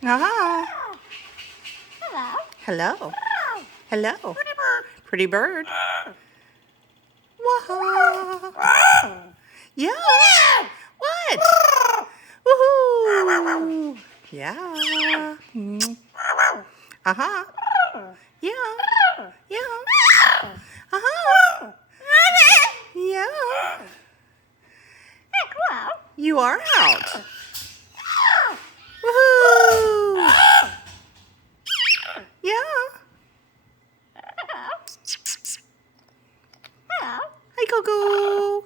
Uh-huh. Hello. Hello. Hello. Pretty bird. Wah. Yeah. What? Woohoo. Yeah. Uh-huh. Yeah. Yeah. Uh-huh. Yeah. You are out. Woohoo. Yeah. Hi, Coco.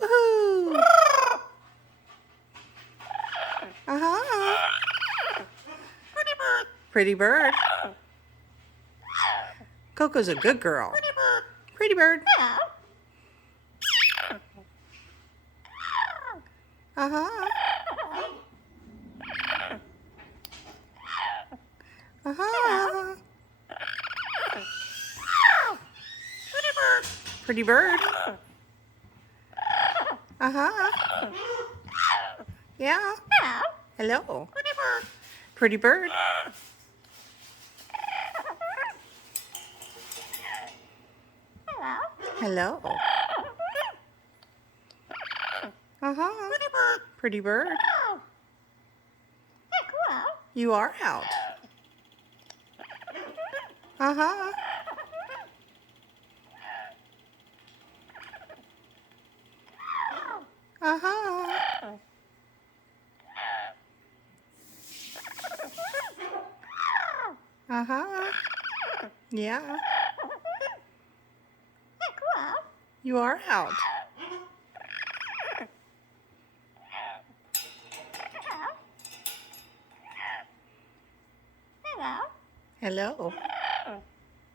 Woohoo. Uh-huh. Pretty bird. Coco's a good girl. Pretty bird. Uh-huh. Uh-huh. Pretty bird. Uh-huh. Yeah. Hello. Pretty bird. Hello. Uh-huh. Pretty bird. You are out. Uh-huh. Uh-huh. Uh-huh. Yeah. You are out. Hello.